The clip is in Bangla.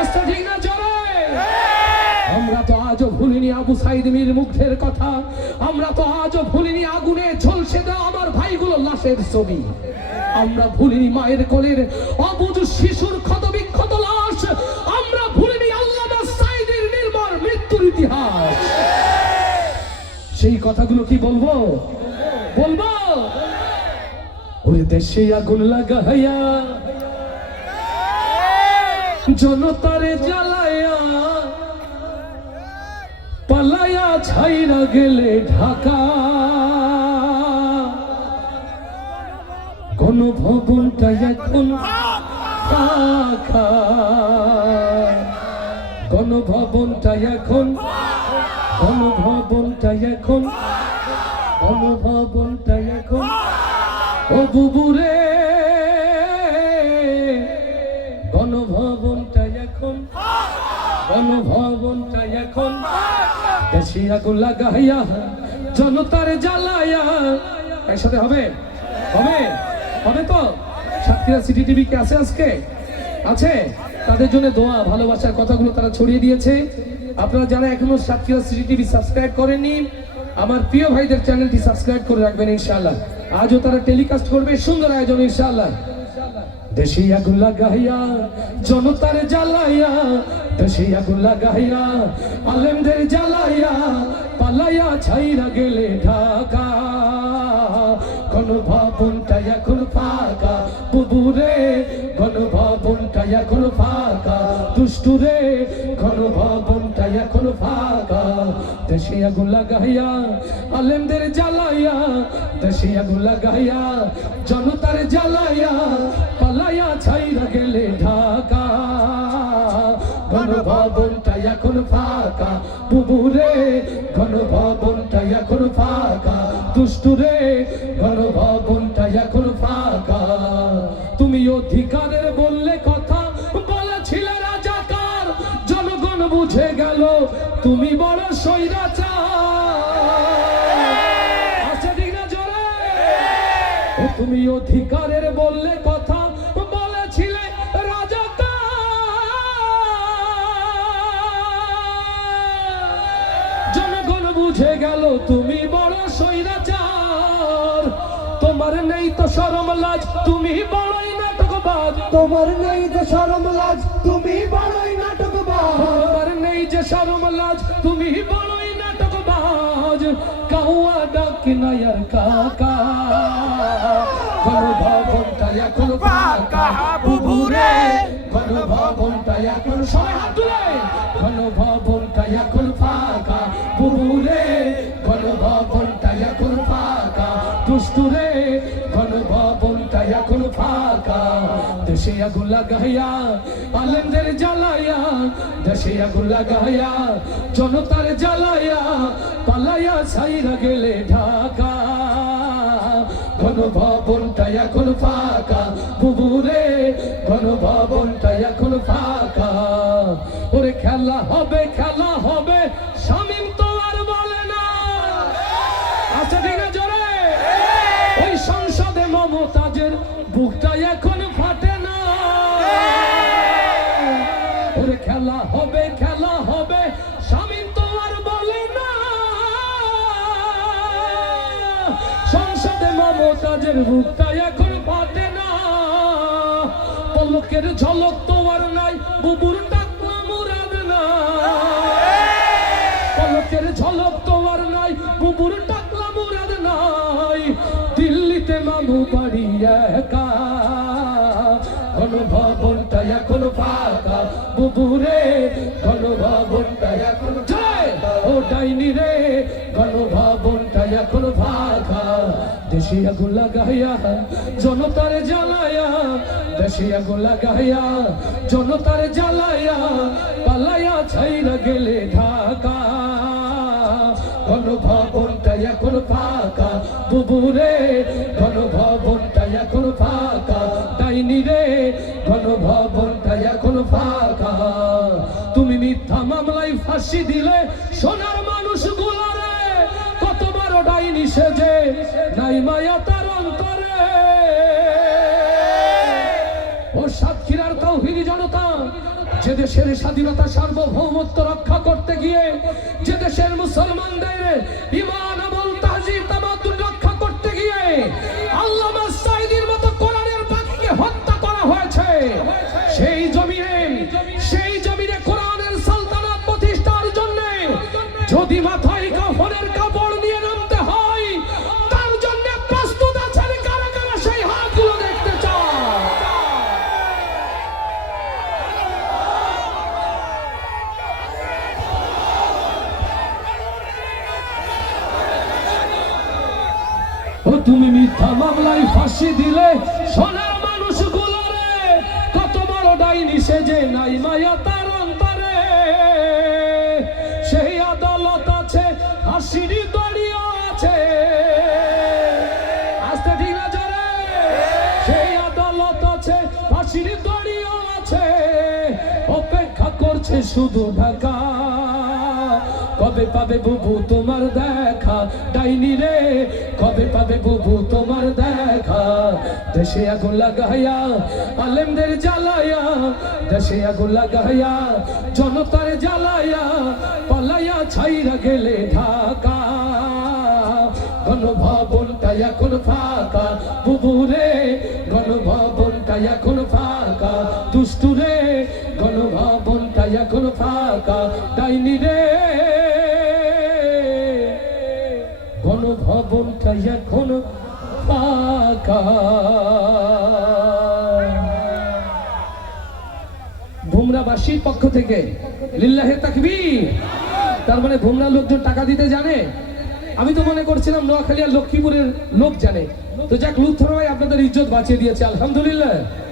আস্থা ঠিক না আমরা তো আজও ভুলিনি আবু সাইদ মির মুগ্ধের কথা আমরা তো আজও ভুলিনি আগুনে ঝলসে দেওয়া আমার ভাইগুলো লাশের ছবি আমরা ভুলিনি মায়ের কোলের অবুজ শিশুর ক্ষত বিক্ষত লাশ আমরা ভুলিনি আল্লামা সাইদের নির্মল মৃত্যুর ইতিহাস সেই কথাগুলো কি বলবো বলবো ওরে দেশে আগুন লাগা লাগাইয়া জনতারে জ্বালায়া পালায়া ছাইরা গেলে ঢাকা কোন ভবনটা এখন কোন ভবনটা এখন কোন ভবনটা এখন কোন ভবনটা এখন ও বুবুরে গণভবনটা এখন দেশি আগুন লাগাইয়া জনতার জ্বালাইয়া একসাথে হবে হবে হবে তো সাতক্ষীরা সিটি টিভি কি আছে আজকে আছে তাদের জন্য দোয়া ভালোবাসার কথাগুলো তারা ছড়িয়ে দিয়েছে আপনারা যারা এখনো সাতক্ষীরা সিটি টিভি সাবস্ক্রাইব করেননি আমার প্রিয় ভাইদের চ্যানেলটি সাবস্ক্রাইব করে রাখবেন ইনশাআল্লাহ আজও তারা টেলিকাস্ট করবে সুন্দর আয়োজন ইনশাআল্লাহ দেশে আগুন লাগাইয়া জনতার জ্বালাইয়া দেশে আগুন লাগাইয়া আলেমদের জ্বালাইয়া পালাইয়া ছাইরা গেলে ঢাকা কোন ভবনটা এখন ফাঁকা বুবুরে কোন ভবনটা এখন ফাঁকা দুষ্টুরে কোন ভবনটা এখন ফাঁকা দেশে আগুন লাগাইয়া আলেমদের জ্বালাইয়া দেশে আগুন লাগাইয়া জনতার জ্বালাইয়া ছাইরা গেলে ঢাকা ঘন ভবনটা এখন ফাঁকা বুবুরে ঘন ভবনটা এখন ফাঁকা দুষ্টুরে ঘন ভবনটা এখন ফাঁকা তুমি অধিকারের বললে কথা বলেছিলে রাজাকার জনগণ বুঝে গেল তুমি বড় সৈরাচার হ্যাঁ। তুমি অধিক তুমি বড় সৈরাচার তোমার নেই তো সরম লাজ তুমি বড়ই নাটক বাজ তোমার নেই তো সরম লাজ তুমি বড়ই নাটক বাজ তোমার নেই যে সরম লাজ তুমি বড়ই নাটক বাজ কাউয়া ডাক না ইয়ার কাকা ঘর ভবনটা এখন কাকা বুবুরে ঘন ভবনটা এখন সবাই হাত তুলে ঘন ভবন ঢাকা দেশে আগুন লাগাইয়া আলেমদের জ্বালাইয়া দেশে আগুন লাগাইয়া জনতার জ্বালাইয়া পালাইয়া সাইরা গেলে ঢাকা ঘন ভবনটা এখন ফাঁকা বুবুরে ঘন ভবনটা এখন ফাঁকা ওরে খেলা হবে খেলা হবে শামিম তো আর বলে না আচ্ছা ঠিক আছে ওই সংসদে মমতাজের বুকটা সাথে মমতাজের বুকটা এখন পাতে না পলকের ঝলক তো আর নাই বুবুর টাকা মুরাদ না পলকের ঝলক তো নাই বুবুর টাকলা মুরাদ নাই দিল্লিতে মামু বাড়ি একা ঘনভবনটা এখন ফাঁকা বুবুরে ঘনভবনটা এখন ও ডাইনি রে ঘনভবন আগুন লাগাইয়া জনতার আগুন লাগাইয়া জনতার পালাইয়া ছাইরা গেলে ঢাকা ভবনটা এখন ফাঁকা বুবুরে ঘন ভবনটা এখন ফাঁকা তাইনি রে ঘন ভবনটা এখন ফাঁকা তুমি মিথ্যা মামলায় ফাঁসি দিলে সোনার মানুষ সেজে নাই মায়া তার অন্তরে ও সাতক্ষীরার তৌহিদি জনতা যে দেশের স্বাধীনতা সার্বভৌমত্ব রক্ষা করতে গিয়ে যে দেশের মুসলমানদের ইমান আমল তাজিতা ও তুমি মিথ্যা মামলায় ফাঁসি দিলে সোনার মানুষ গুলারে কত বড় ডাইনি নাই মায়া তার অন্তরে সেই আদালত আছে হাসির আছে আস্তে সেই আদালত আছে আছে অপেক্ষা করছে শুধু ঢাকা কবে পাবে বুবু তোমার দেখা ডাইনি রে কবে পাবে বুবু তোমার দেখা দেশে আগুন লাগাইয়া আলেমদের জ্বালায়া দেশে আগুন লাগাইয়া জনতার জ্বালায়া পালাইয়া ছাইরা গেলে ঢাকা গণভবনটা এখন ফাঁকা বুবুরে গণভবনটা এখন ফাঁকা দুষ্টুরে গণভবনটা এখন ফাঁকা ডাইনি রে ভবনটা এখন ভুমরাবাসীর পক্ষ থেকে লিল্লাহে তাকবি তার মানে ভুমরা লোকজন টাকা দিতে জানে আমি তো মনে করছিলাম নোয়াখালী আর লক্ষ্মীপুরের লোক জানে তো যাক লুথর ভাই আপনাদের ইজ্জত বাঁচিয়ে দিয়েছে আলহামদুলিল্লাহ